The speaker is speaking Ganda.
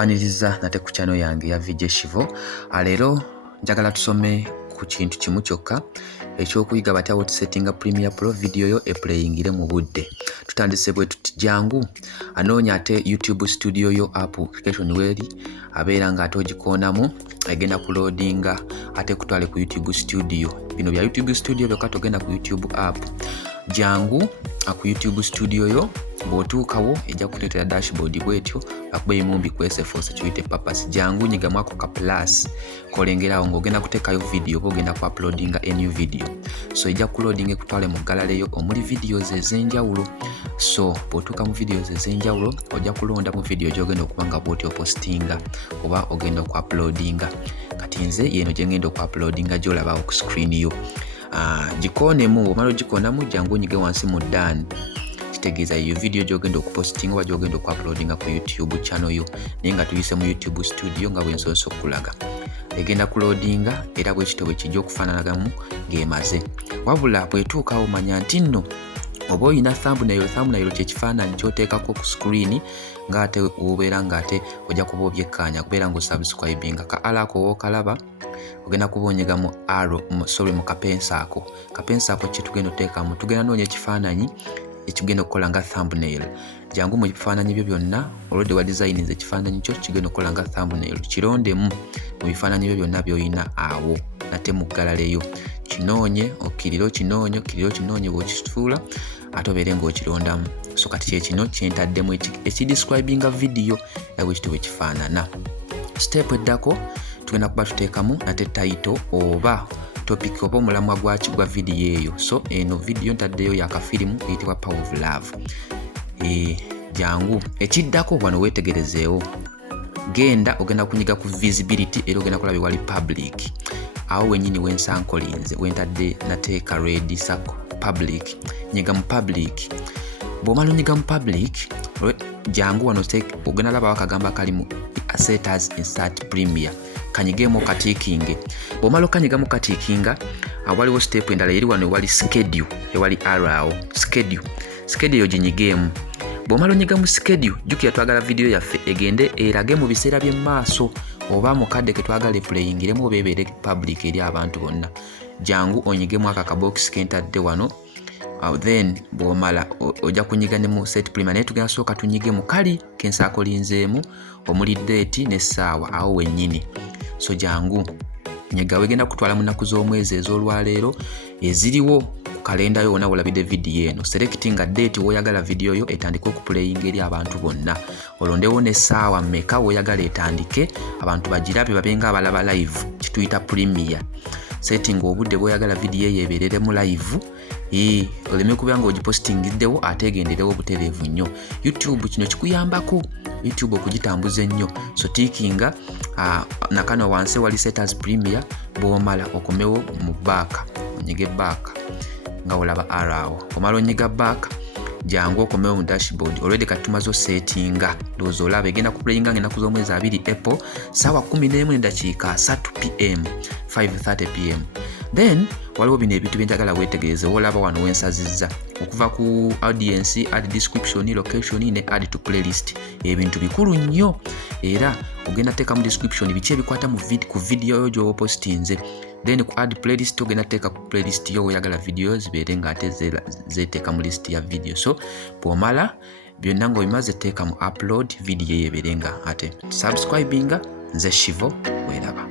nkwaniriza nate ku channel yange ya VJ Shivo. Leero njagala tusome ku kintu kimu kyokka ekyokuyiga batya settinga Premiere Pro video yo eplayingire mu budde. Tutandise bwe tuti jangu anoonya ate YouTube Studio yo application weri abeera nga ate ogikoonamu agenda ku loadinga ate kutwale ku YouTube Studio. Bino bya YouTube Studio byokka togenda ku YouTube app. Jangu ku YouTube Studio yo bw'otuukawo ejja kukuleetera dashboard bwetyo akuba emumbi kwese force kiwite purpose. Jangu nyigamu ako ka plus kolengerawo ng'ogenda kuteekayo video oba ogenda ku uploadinga a new video. So ejja kuloadinga ekutwale mu gallery yo omuli videos ez'enjawulo. So bw'otuuka mu videos ez'enjawulo ojja kulonda mu video gy'ogenda okuba nga bw'oti opostinga oba ogenda ku uploadinga. Kati nze yeno gye ngenda ku uploadinga gy'olabawo ku screen yo. Gikoonemu omala ogikoonamu jangu nyige wansi mu done. Kitegeeza yo video gy'ogenda okupostinga oba gy'ogenda ku uploadinga ku YouTube channel yo naye nga tuyise mu YouTube Studio nga bwe nsoose okulaga. Egenda ku loadinga era bwe kityo bwe kijja okufaananagamu ng'emaze. Wabula bw'etuukawo manya nti nno oba oyina thumbnail kye kifaananyi ky'oteekako ku screen ng'ate obeera ng'ate ojja kuba obyekkaanya kubeera ng'osubscribinga ka alako w'okalaba ogenda kuba onyiga mu mu kapensa ako. Kapensa ako kye tugenda oteekamu tugenda noonya ekifaananyi ekigenda okukola nga thumbnail. Jangu mu bifaananyi byo byonna already wa designinze ekifaananyi kyo kigenda okukola nga thumbnail. Kirondemu mu bifaananyi byo byonna by'olina awo nate mu gallery yo. Kinoonye kinoonye bw'okituula ate obeere ng'okirondamu. So kati kye kino kyentaddemu ekidescribinga video era bwe kityo bwe kifaanana. Step eddako tugenda kuba tuteekamu nate title oba topic oba omulamwa gwa video eyo. So eno video ntaddeyo ya kafirimu eyitibwa Power of Love. Jangu ekiddako wano weetegerezeewo. Genda ogenda kunyiga ku visibility era ogenda kulaba wali public. Awo wennyini wensankolinze wentadde nateeka red circle public. Nyiga mu public. Bw'omala onyiga mu public jangu wano ogenda laba akagamba kali mu set as insert Premiere. Kanyigemu katikinge. Bw'omala okanyigamu katikinga waliwo step endala eri wano ewali schedule ewali arrow schedule ginyigemu. Bw'omala onyigamu schedule jjukira twagala video yaffe egende erage mu biseera by'emmaaso oba mu kadde ke twagala eplayingiremu oba ebeere public eri abantu bonna. Jangu onyigemu aka box kentadde wano. Then bw'omala ojja kunyiga ne mu set Premiere naye tugenda sooka tunyigemu kali kensaakolinzeemu omuli date n'essaawa awo wennyini. So jangu nyiga wegenda kutwala mu nnaku z'omwezi ez'olwaleero eziriwo ku kalenda yo wonna olabidde video eno. Selectinga date w'oyagala video yo etandike okuplayinga eri abantu bonna. Olondewo n'essaawa mmeka w'oyagala etandike abantu bagirabe babenga abalaba live kituyita Premiere. Setting obudde bw'oyagala video eyo ebeerere mu live. Oleme kuba nga ogipostingiddewo ate egenderewo obutereevu nnyo. YouTube kino kikuyambako YouTube okugitambuza ennyo. So tikinga nakano wansi wali set as Premiere bw'omala okomewo mu back. Onyige back nga olaba arrow. Omala onyiga back jangu okomewo mu dashboard. Already kati tumaze settinga ndowooza olaba egenda kuplayinga ng'ennaku z'omwezi 2 April ssaawa 11:03 PM 5:30 PM. Then waliwo bino ebintu bye njagala weetegereze olaba wano wensazizza okuva ku audience, add description, location ne add to playlist. Ebintu bikulu nnyo era ogenda teeka mu description biki ebikwata ku video yo gy'oba postinze. Then ku add playlist ogenda teeka ku playlist yo oyagala video zibeere ng'ate zeeteeka mu list ya video. So bw'omala byonna ng'obimaze teeka mu upload video yeebeere nga ate subscribinga. Nze Shivo, weeraba.